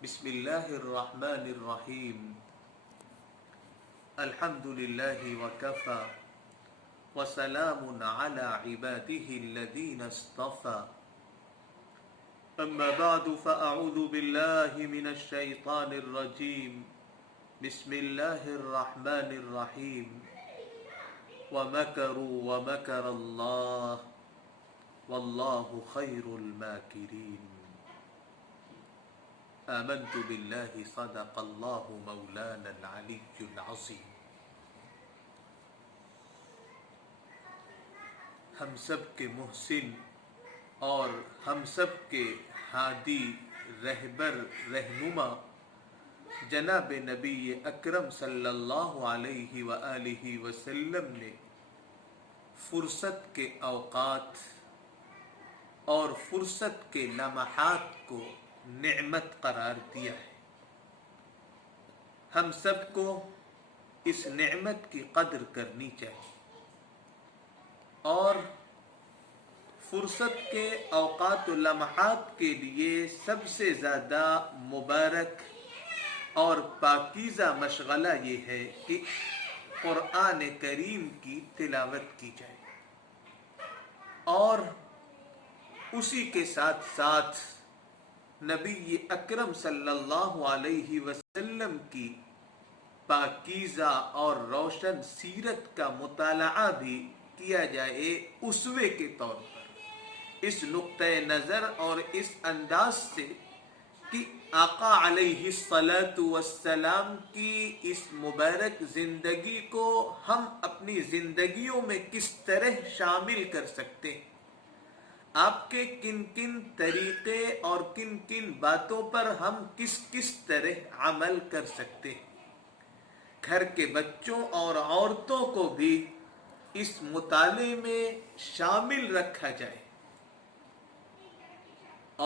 بسم الله الرحمن الرحيم. الحمد لله وكفى وسلام على عباده الذين اصطفى. أما بعد فأعوذ بالله من الشيطان الرجيم. بسم الله الرحمن الرحيم. ومكروا ومكر الله والله خير الماكرين. آمنت بالله صدق الله مولانا العلي العظيم. ہم سب کے محسن اور ہم سب کے ہادی رہبر رہنما جناب نبی اکرم صلی اللہ علیہ وآلہ وسلم نے فرصت کے اوقات اور فرصت کے لمحات کو نعمت قرار دیا ہے. ہم سب کو اس نعمت کی قدر کرنی چاہیے اور فرصت کے اوقات و لمحات کے لیے سب سے زیادہ مبارک اور پاکیزہ مشغلہ یہ ہے کہ قرآن کریم کی تلاوت کی جائے اور اسی کے ساتھ ساتھ نبی اکرم صلی اللہ علیہ وسلم کی پاکیزہ اور روشن سیرت کا مطالعہ بھی کیا جائے اسوے کے طور پر، اس نقطۂ نظر اور اس انداز سے کہ آقا علیہ الصلاۃ والسلام کی اس مبارک زندگی کو ہم اپنی زندگیوں میں کس طرح شامل کر سکتے ہیں، آپ کے کن کن طریقے اور کن کن باتوں پر ہم کس کس طرح عمل کر سکتے ہیں. گھر کے بچوں اور عورتوں کو بھی اس مطالعے میں شامل رکھا جائے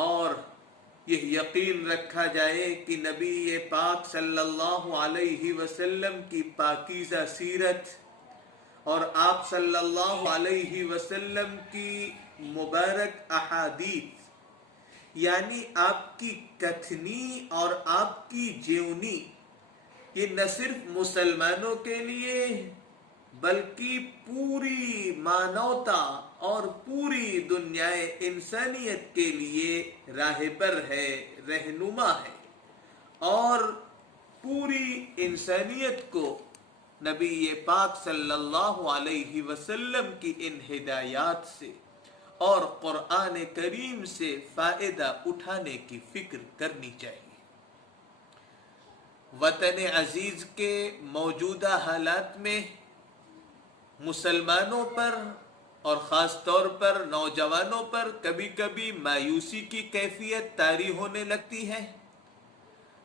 اور یہ یقین رکھا جائے کہ نبی پاک صلی اللہ علیہ وسلم کی پاکیزہ سیرت اور آپ صلی اللہ علیہ وسلم کی مبارک احادیث، یعنی آپ کی کتھنی اور آپ کی جیونی، یہ نہ صرف مسلمانوں کے لیے بلکہ پوری مانوتا اور پوری دنیا انسانیت کے لیے راہبر ہے، رہنما ہے اور پوری انسانیت کو نبی پاک صلی اللہ علیہ وسلم کی ان ہدایات سے اور قرآن کریم سے فائدہ اٹھانے کی فکر کرنی چاہیے. وطن عزیز کے موجودہ حالات میں مسلمانوں پر اور خاص طور پر نوجوانوں پر کبھی کبھی مایوسی کی کیفیت طاری ہونے لگتی ہے.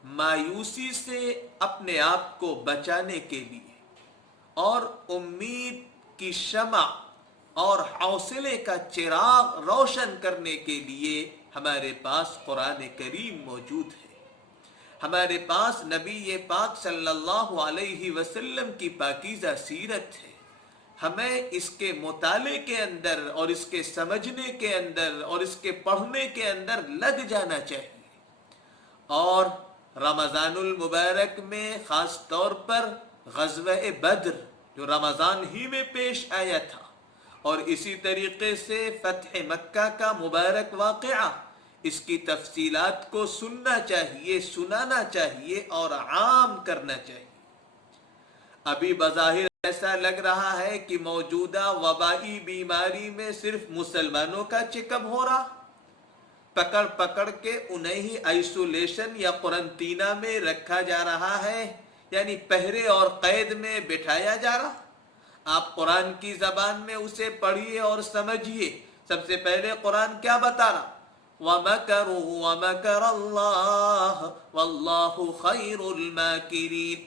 مایوسی سے اپنے آپ کو بچانے کے لیے اور امید کی شمع اور حوصلے کا چراغ روشن کرنے کے لیے ہمارے پاس قرآن کریم موجود ہے، ہمارے پاس نبی پاک صلی اللہ علیہ وسلم کی پاکیزہ سیرت ہے. ہمیں اس کے مطالعے کے اندر اور اس کے سمجھنے کے اندر اور اس کے پڑھنے کے اندر لگ جانا چاہیے. اور رمضان المبارک میں خاص طور پر غزوہ بدر جو رمضان ہی میں پیش آیا تھا اور اسی طریقے سے فتح مکہ کا مبارک واقعہ، اس کی تفصیلات کو سننا چاہیے، سنانا چاہیے اور عام کرنا چاہیے. ابھی بظاہر ایسا لگ رہا ہے کہ موجودہ وبائی بیماری میں صرف مسلمانوں کا چیک اپ ہو رہا، پکڑ پکڑ کے انہیں ہی آئسولیشن یا قرنطینہ میں رکھا جا رہا ہے، یعنی پہرے اور قید میں بٹھایا جا رہا. آپ قرآن کی زبان میں اسے پڑھیے اور سمجھیے. سب سے پہلے قرآن کیا بتا رہا؟ وَمَكَرُوا وَمَكَرَ اللَّهُ وَاللَّهُ خَيْرُ الْمَاكِرِينَ.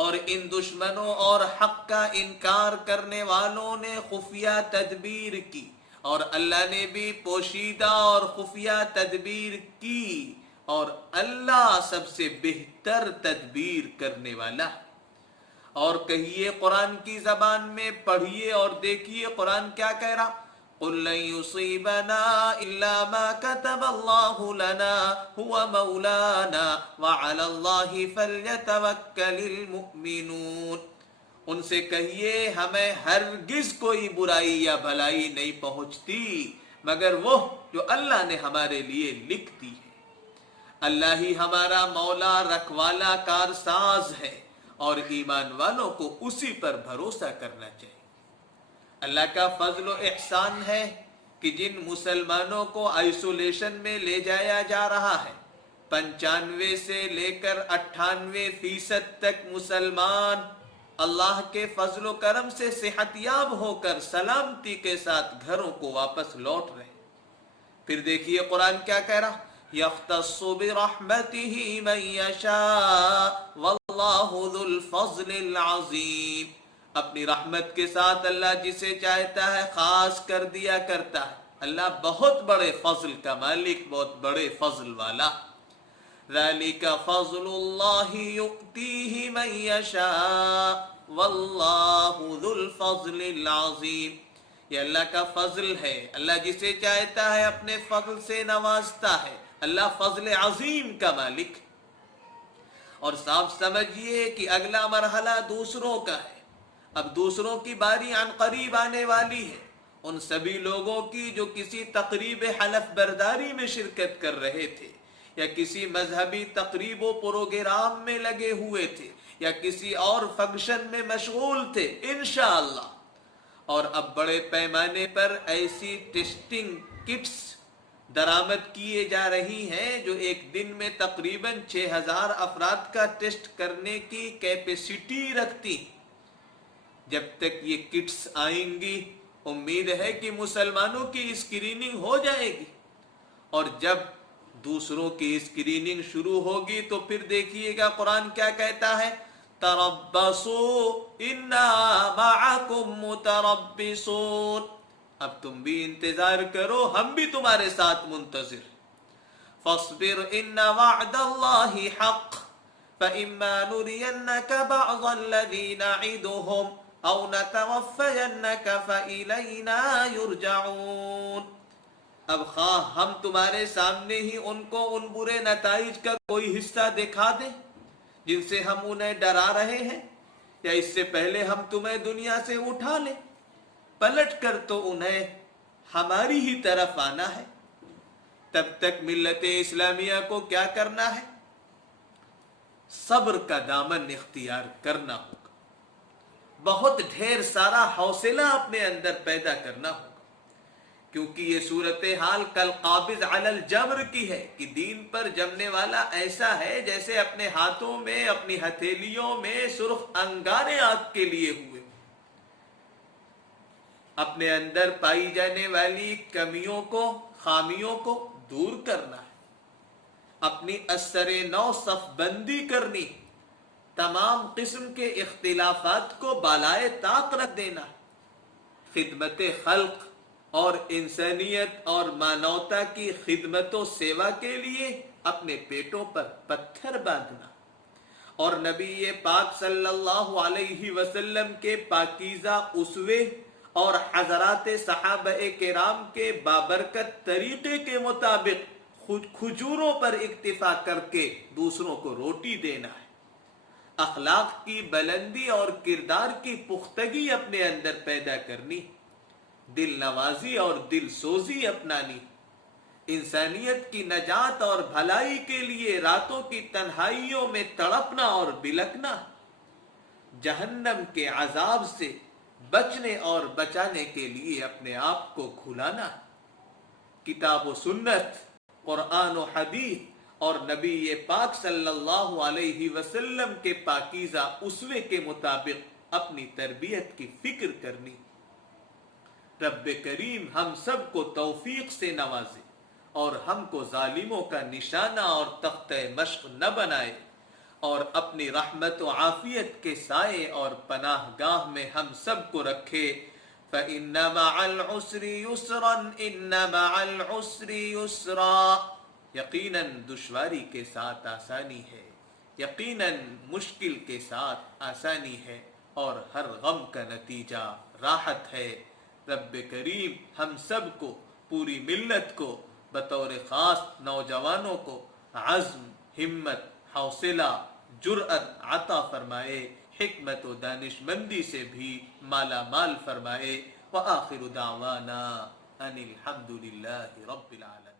اور ان دشمنوں اور حق کا انکار کرنے والوں نے خفیہ تدبیر کی اور اللہ نے بھی پوشیدہ اور خفیہ تدبیر کی اور اللہ سب سے بہتر تدبیر کرنے والا. اور کہیے قرآن کی زبان میں پڑھیے اور دیکھیے قرآن کیا کہہ رہا. قل لن يصيبنا إلا ما كتب الله لنا هو مولانا وعلى الله فليتوكل المؤمنون۔ ان سے کہیے ہمیں ہرگز کوئی برائی یا بھلائی نہیں پہنچتی مگر وہ جو اللہ نے ہمارے لیے لکھ دی ہے۔ اللہ ہی ہمارا مولا، رکھوالا، کارساز ہے، اور ایمان والوں کو اسی پر بھروسہ کرنا چاہیے۔ اللہ کا فضل و احسان ہے کہ جن مسلمانوں کو آئسولیشن میں لے جایا جا رہا ہے، 95 سے لے کر 98% تک مسلمان اللہ کے فضل و کرم سے صحت یاب ہو کر سلامتی کے ساتھ گھروں کو واپس لوٹ رہے ہیں۔ پھر دیکھیے قرآن کیا کہہ رہا، یختص برحمتہ من یشاء واللہ ذو الفضل العظیم۔ اپنی رحمت کے ساتھ اللہ جسے چاہتا ہے خاص کر دیا کرتا ہے۔ اللہ بہت بڑے فضل کا مالک، بہت بڑے فضل والا۔ ذالک فضل اللہ یؤتیہ من یشاء واللہ ذو الفضل العظیم۔ یہ اللہ کا فضل ہے، اللہ جسے چاہتا ہے اپنے فضل سے نوازتا ہے۔ اللہ فضل عظیم کا مالک۔ اور صاف سمجھیے کہ اگلا مرحلہ دوسروں کا ہے۔ اب دوسروں کی باری عن قریب آنے والی ہے، ان سبھی لوگوں کی جو کسی تقریب حلف برداری میں شرکت کر رہے تھے، یا کسی مذہبی تقریب و پروگرام میں لگے ہوئے تھے، یا کسی اور فنکشن میں مشغول تھے، انشاءاللہ۔ اور اب بڑے پیمانے پر ایسی ٹیسٹنگ کٹس درآمد کیے جا رہی ہیں جو ایک دن میں تقریباً 6000 افراد کا ٹیسٹ کرنے کی کیپیسٹی رکھتی۔ جب تک یہ کٹس آئیں گی امید ہے کہ مسلمانوں کی اسکریننگ ہو جائے گی، اور جب دوسروں کی اسکریننگ شروع ہوگی تو پھر دیکھیے گا قرآن کیا کہتا ہے، تربصوا انا معکم متربصون۔ اب تم بھی انتظار کرو، ہم بھی تمہارے ساتھ منتظر۔ فاصبر ان وعد اللہ حق فإما نرینک بعض الذی نعدهم او نتوفینک فإلینا یرجعون۔ اب خواہ ہم تمہارے سامنے ہی ان کو ان برے نتائج کا کوئی حصہ دکھا دیں جن سے ہم انہیں ڈرا رہے ہیں، یا اس سے پہلے ہم تمہیں دنیا سے اٹھا لیں، پلٹ کر تو انہیں ہماری ہی طرف آنا ہے۔ تب تک ملت اسلامیہ کو کیا کرنا ہے؟ صبر کا دامن اختیار کرنا ہوگا، بہت ڈھیر سارا حوصلہ اپنے اندر پیدا کرنا ہوگا، کیونکہ یہ صورتحال کل قابض علی الجمر کی ہے کہ دین پر جمنے والا ایسا ہے جیسے اپنے ہاتھوں میں، اپنی ہتھیلیوں میں سرخ انگارے آگ کے لیے ہوئے۔ اپنے اندر پائی جانے والی کمیوں کو، خامیوں کو دور کرنا ہے، اپنی اثر نو صف بندی کرنی، تمام قسم کے اختلافات کو بالائے طاق رکھ دینا، خدمت خلق اور انسانیت اور مانوتا کی خدمت و سیوا کے لیے اپنے پیٹوں پر پتھر باندھنا، اور نبی پاک صلی اللہ علیہ وسلم کے پاکیزہ اسوے اور حضرات صحابہ کرام کے بابرکت طریقے کے مطابق کھجوروں پر اکتفا کر کے دوسروں کو روٹی دینا ہے، اخلاق کی بلندی اور کردار کی پختگی اپنے اندر پیدا کرنی، دل نوازی اور دل سوزی اپنانی، انسانیت کی نجات اور بھلائی کے لیے راتوں کی تنہائیوں میں تڑپنا اور بلکنا، جہنم کے عذاب سے بچنے اور بچانے کے لیے اپنے آپ کو کھلانا، کتاب و سنت، قرآن و حدیث اور نبی پاک صلی اللہ علیہ وسلم کے پاکیزہ اسوے کے مطابق اپنی تربیت کی فکر کرنی۔ رب کریم ہم سب کو توفیق سے نوازے اور ہم کو ظالموں کا نشانہ اور تختہ مشق نہ بنائے، اور اپنی رحمت و عافیت کے سائے اور پناہ گاہ میں ہم سب کو رکھے۔ فَإِنَّ مَعَ الْعُسْرِ يُسْرًا إِنَّ مَعَ الْعُسْرِ يُسْرًا۔ یقیناً دشواری کے ساتھ آسانی ہے، یقیناً مشکل کے ساتھ آسانی ہے، اور ہر غم کا نتیجہ راحت ہے۔ رب کریم ہم سب کو، پوری ملت کو، بطور خاص نوجوانوں کو عزم، ہمت، حوصلہ، جرأت عطا فرمائے، حکمت و دانش مندی سے بھی مالا مال فرمائے۔ وآخر دعوانا ان الحمد للہ رب العالمین۔